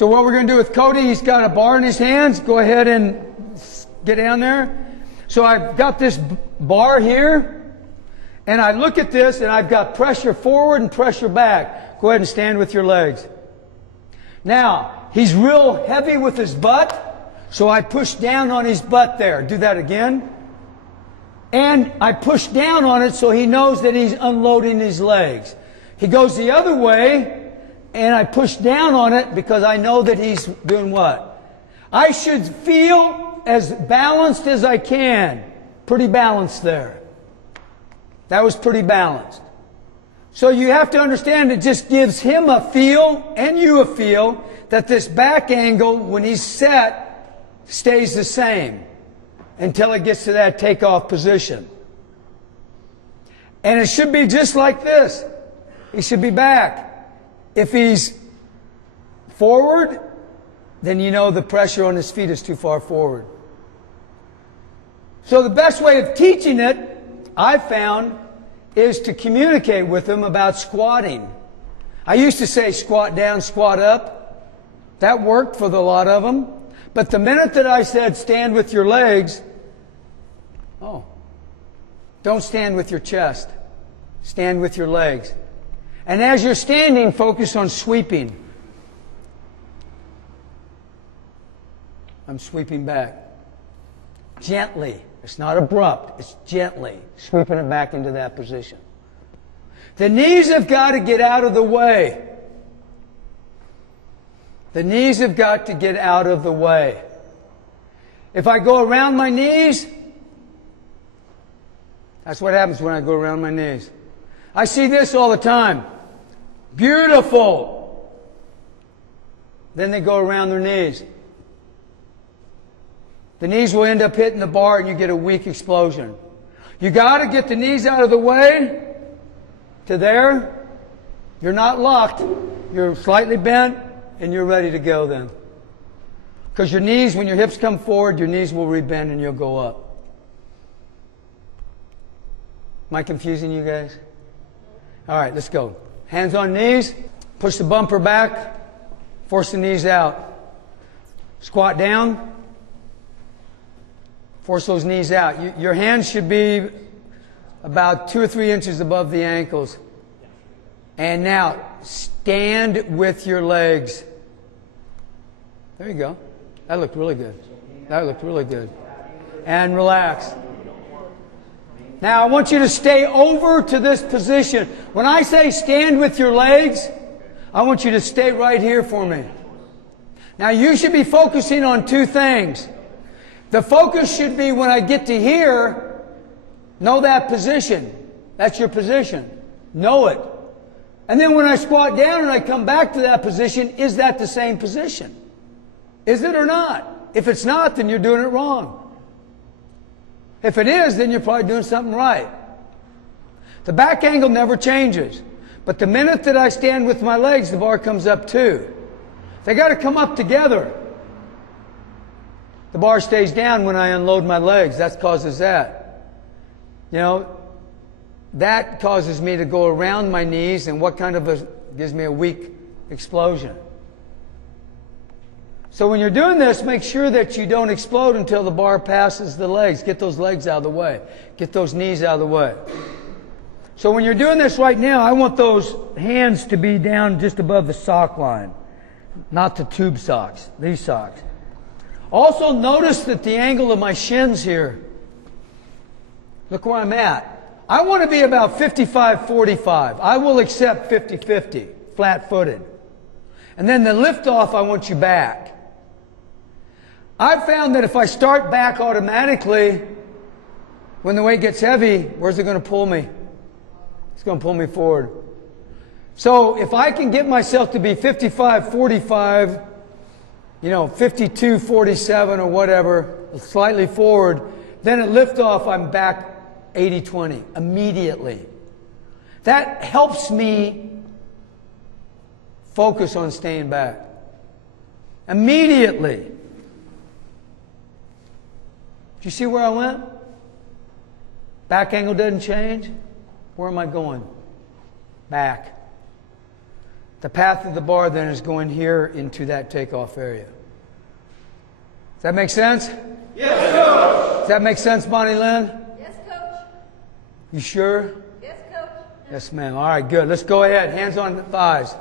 So what we're going to do with Cody, he's got a bar in his hands. Go ahead and get down there. So I've got this bar here, and I look at this, and I've got pressure forward and pressure back. Go ahead and stand with your legs. Now, he's real heavy with his butt, so I push down on his butt there. Do that again. And I push down on it so he knows that he's unloading his legs. He goes the other way, and I push down on it because I know that he's doing what? I should feel as balanced as I can. Pretty balanced there. That was pretty balanced. So you have to understand it just gives him a feel and you a feel that this back angle, when he's set, stays the same until it gets to that takeoff position. And it should be just like this. He should be back. If he's forward, then you know the pressure on his feet is too far forward. So the best way of teaching it, I've found, is to communicate with him about squatting. I used to say squat down, squat up. That worked for a lot of them. But the minute that I said stand with your legs, don't stand with your chest. Stand with your legs. And as you're standing, focus on sweeping. I'm sweeping back. Gently. It's not abrupt. It's gently. Sweeping it back into that position. The knees have got to get out of the way. The knees have got to get out of the way. If I go around my knees, that's what happens when I go around my knees. I see this all the time. Beautiful. Then they go around their knees. The knees will end up hitting the bar and you get a weak explosion. You got to get the knees out of the way to there. You're not locked. You're slightly bent and you're ready to go then. Because your knees, when your hips come forward, your knees will rebend and you'll go up. Am I confusing you guys? All right, let's go. Hands on knees. Push the bumper back. Force the knees out. Squat down. Force those knees out. Your hands should be about 2 or 3 inches above the ankles. And now, stand with your legs. There you go. That looked really good. That looked really good. And relax. Now I want you to stay over to this position. When I say stand with your legs, I want you to stay right here for me. Now you should be focusing on 2 things. The focus should be when I get to here, know that position. That's your position. Know it. And then when I squat down and I come back to that position, is that the same position? Is it or not? If it's not, then you're doing it wrong. If it is, then you're probably doing something right. The back angle never changes. But the minute that I stand with my legs, the bar comes up too. They got to come up together. The bar stays down when I unload my legs. That causes that. You know, that causes me to go around my knees, and what kind of gives me a weak explosion. So when you're doing this, make sure that you don't explode until the bar passes the legs. Get those legs out of the way. Get those knees out of the way. So when you're doing this right now, I want those hands to be down just above the sock line. Not the tube socks, these socks. Also notice that the angle of my shins here. Look where I'm at. I want to be about 55-45. I will accept 50-50, flat-footed. And then the lift-off, I want you back. I've found that if I start back automatically, when the weight gets heavy, where's it going to pull me? It's going to pull me forward. So if I can get myself to be 55-45, 52-47 or whatever, slightly forward, then at liftoff I'm back 80-20 immediately. That helps me focus on staying back. Immediately. Do you see where I went? Back angle doesn't change. Where am I going? Back. The path of the bar then is going here into that takeoff area. Does that make sense? Yes, Coach. Does that make sense, Bonnie Lynn? Yes, Coach. You sure? Yes, Coach. Yes, ma'am. All right, good. Let's go ahead. Hands on the thighs.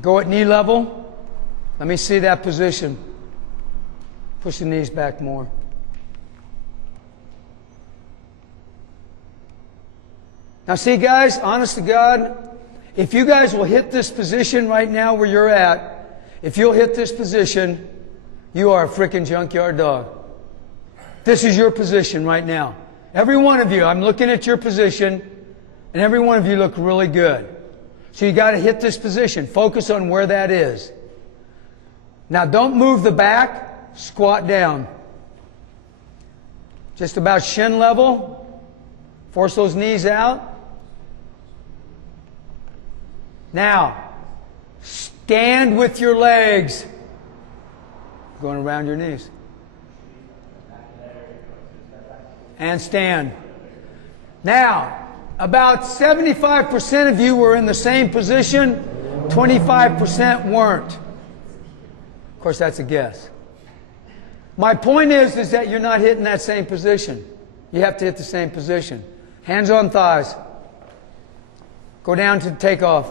Go at knee level. Let me see that position. Push the knees back more. Now see, guys, honest to God, if you guys will hit this position right now where you're at, if you'll hit this position, you are a freaking junkyard dog. This is your position right now. Every one of you, I'm looking at your position, and every one of you look really good. So you got to hit this position. Focus on where that is. Now don't move the back. Squat down. Just about shin level. Force those knees out. Now, stand with your legs going around your knees. And stand. Now, about 75% of you were in the same position, 25% weren't. Of course, that's a guess. My point is that you're not hitting that same position. You have to hit the same position. Hands on thighs. Go down to the takeoff.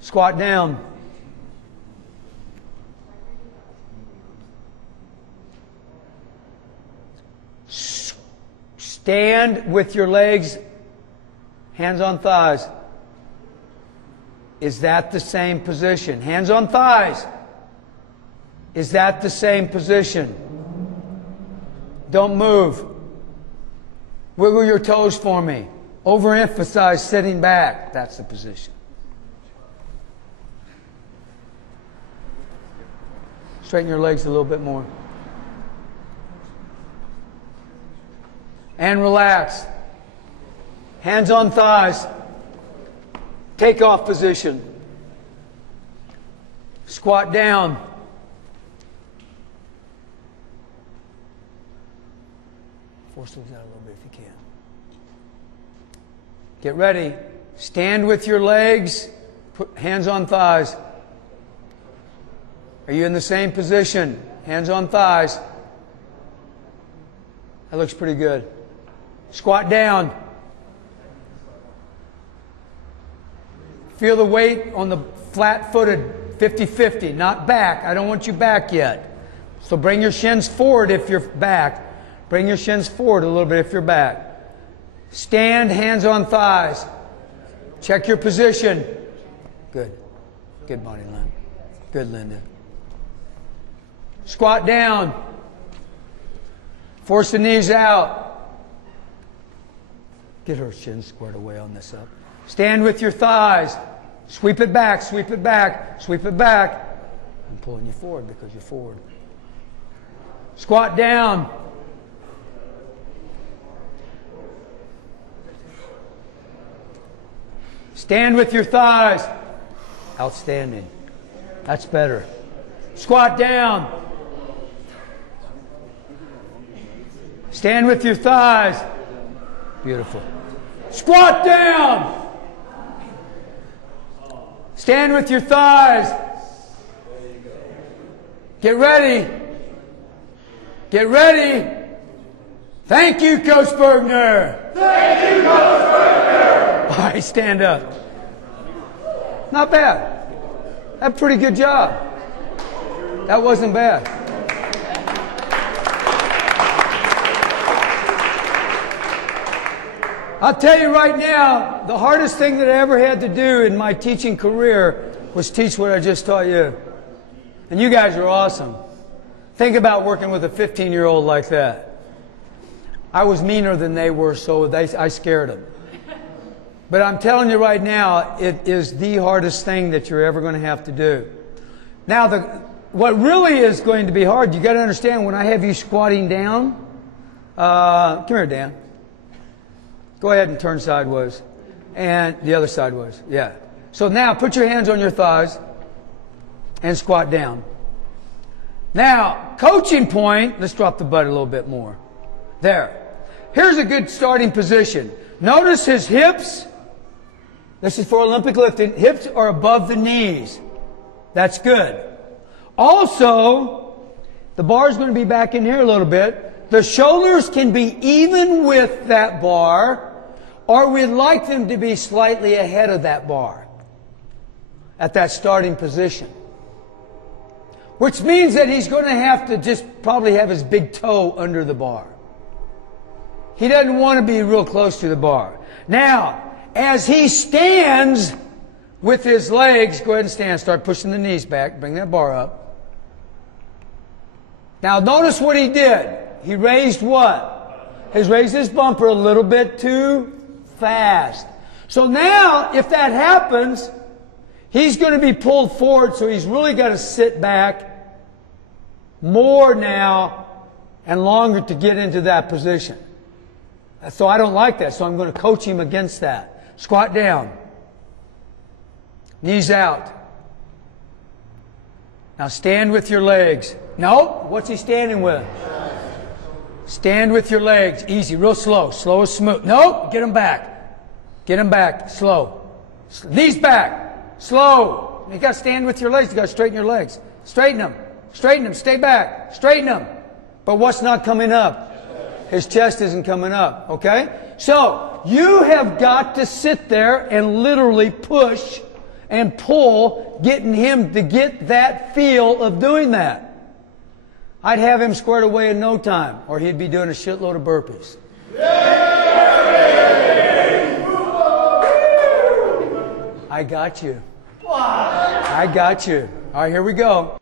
Squat down. Stand with your legs, hands on thighs. Is that the same position? Hands on thighs. Is that the same position? Don't move. Wiggle your toes for me. Overemphasize sitting back. That's the position. Straighten your legs a little bit more. And relax. Hands on thighs. Takeoff position. Squat down. Force those out a little bit if you can. Get ready. Stand with your legs. Put hands on thighs. Are you in the same position? Hands on thighs. That looks pretty good. Squat down. Feel the weight on the flat-footed 50-50, not back. I don't want you back yet. So bring your shins forward if you're back. Bring your shins forward a little bit if you're back. Stand, hands on thighs. Check your position. Good. Good, Bonnie Lynn. Good, Linda. Squat down. Force the knees out. Get her shins squared away on this up. Stand with your thighs. Sweep it back, sweep it back, sweep it back. I'm pulling you forward because you're forward. Squat down. Stand with your thighs. Outstanding. That's better. Squat down. Stand with your thighs. Beautiful. Squat down. Stand with your thighs. Get ready. Get ready. Thank you, Coach Burgener. Thank you, Coach Burgener. All right, stand up. Not bad. That's a pretty good job. That wasn't bad. I'll tell you right now, the hardest thing that I ever had to do in my teaching career was teach what I just taught you. And you guys are awesome. Think about working with a 15-year-old like that. I was meaner than they were, so I scared them. But I'm telling you right now, it is the hardest thing that you're ever going to have to do. Now, what really is going to be hard, you got to understand, when I have you squatting down, come here, Dan. Go ahead and turn sideways. And the other sideways. Yeah. So now put your hands on your thighs and squat down. Now, coaching point, let's drop the butt a little bit more. There. Here's a good starting position. Notice his hips This is for Olympic lifting. Hips are above the knees. That's good. Also, the bar is going to be back in here a little bit. The shoulders can be even with that bar, or we'd like them to be slightly ahead of that bar at that starting position. Which means that he's going to have to just probably have his big toe under the bar. He doesn't want to be real close to the bar. Now, as he stands with his legs, go ahead and stand. Start pushing the knees back. Bring that bar up. Now, notice what he did. He raised what? He's raised his bumper a little bit too fast. So now, if that happens, he's going to be pulled forward, so he's really got to sit back more now and longer to get into that position. So I don't like that, so I'm going to coach him against that. Squat down. Knees out. Now stand with your legs. No, what's he standing with? Stand with your legs. Easy, real slow. Slow as smooth. No, get him back. Get him back. Slow. Knees back. Slow. You got to stand with your legs. You got to straighten your legs. Straighten them. Straighten them. Stay back. Straighten them. But what's not coming up? His chest isn't coming up. Okay? So, you have got to sit there and literally push and pull, getting him to get that feel of doing that. I'd have him squared away in no time, or he'd be doing a shitload of burpees. I got you. I got you. All right, here we go.